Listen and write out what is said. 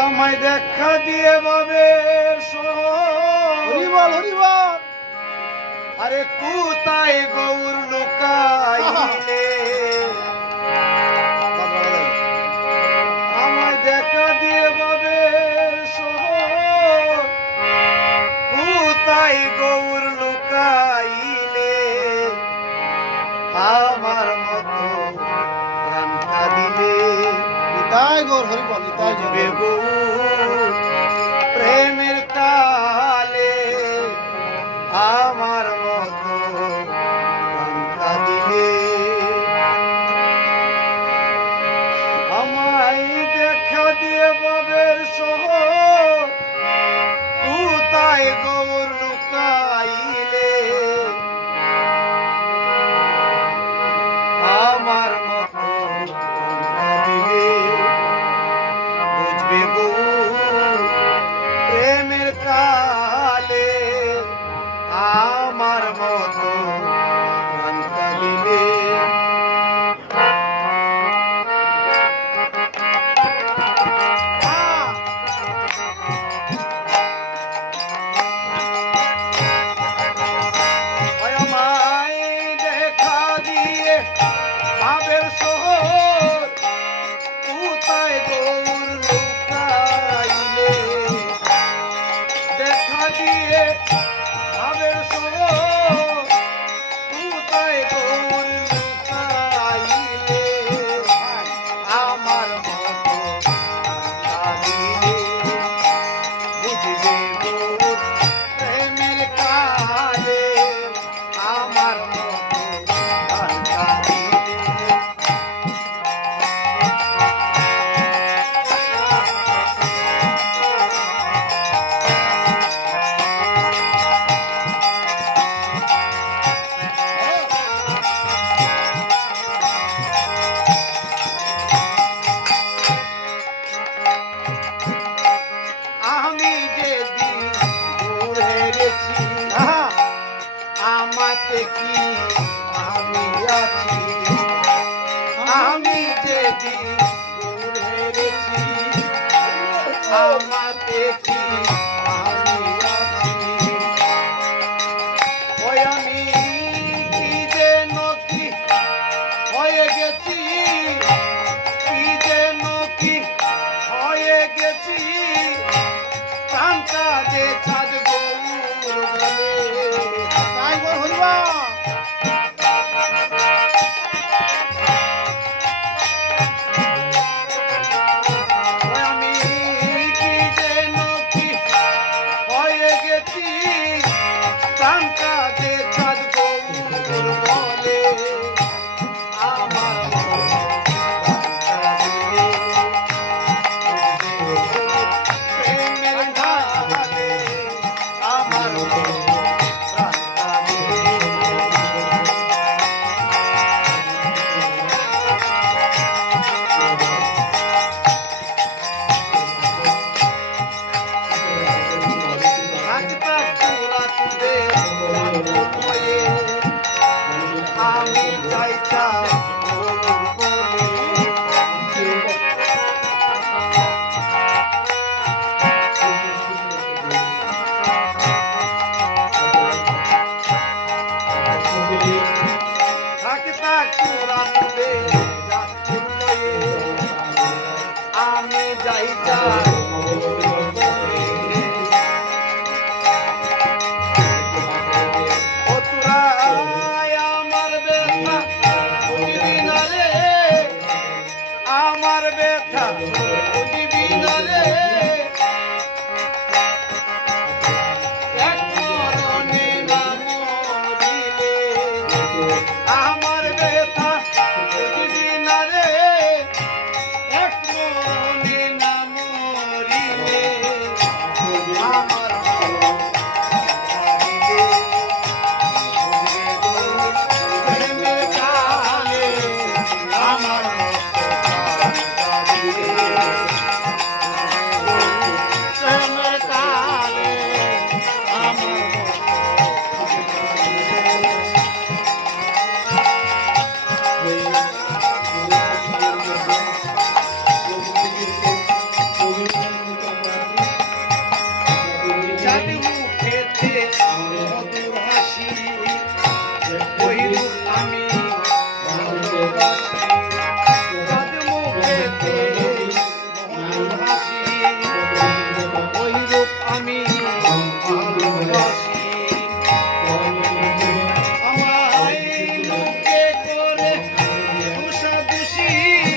আমায় দেখা দিয়ে বাবের হরিবল হরিবল। আরে কোথায় গৌর লুকাইলে আমায় দেখা দিয়ে বাবের কোথায় গৌর লুকাইলে আমার মতো প্রাণ কাঁদিলে নিতাই গৌর হরিবল নিতাই গৌর প্রেমের কালে আমার মতো প্রাণ কাঁদিলে আমায় দেখা দিয়ে বাবের শহর কোথায় গৌর লুকাইলে আমার মতো কাঁদিলে বুঝবে গৌর প্রেমের কালে আমার মতো প্রাণ কাঁদিলে বাবের শহর কোথায় গৌর লুকাইলে দেখা দিয়ে বাবের শহর কোথায় গৌর লুকাইলে আমার মতো কাঁদিলে বুঝবে গৌর প্রেমের কালে আমার মতো আমাতে কি আমি আছি আমি যেদিন ঘুরে গেছি আমাতে কি আমি আছি ওই আমি কি যেন কি হয়ে গেছি কি যেন কি হয়ে গেছি প্রাণ কাঁদে চাঁদ গৌর বলে তাই গো হরিবা আমি কি যেন কি হয়ে গেছি প্রাণ কাঁদে চাঁদ গৌর বলে আমার প্রেমের ঢালে আমার আমি চাইতা আমি যাইতা আমার ব্যথা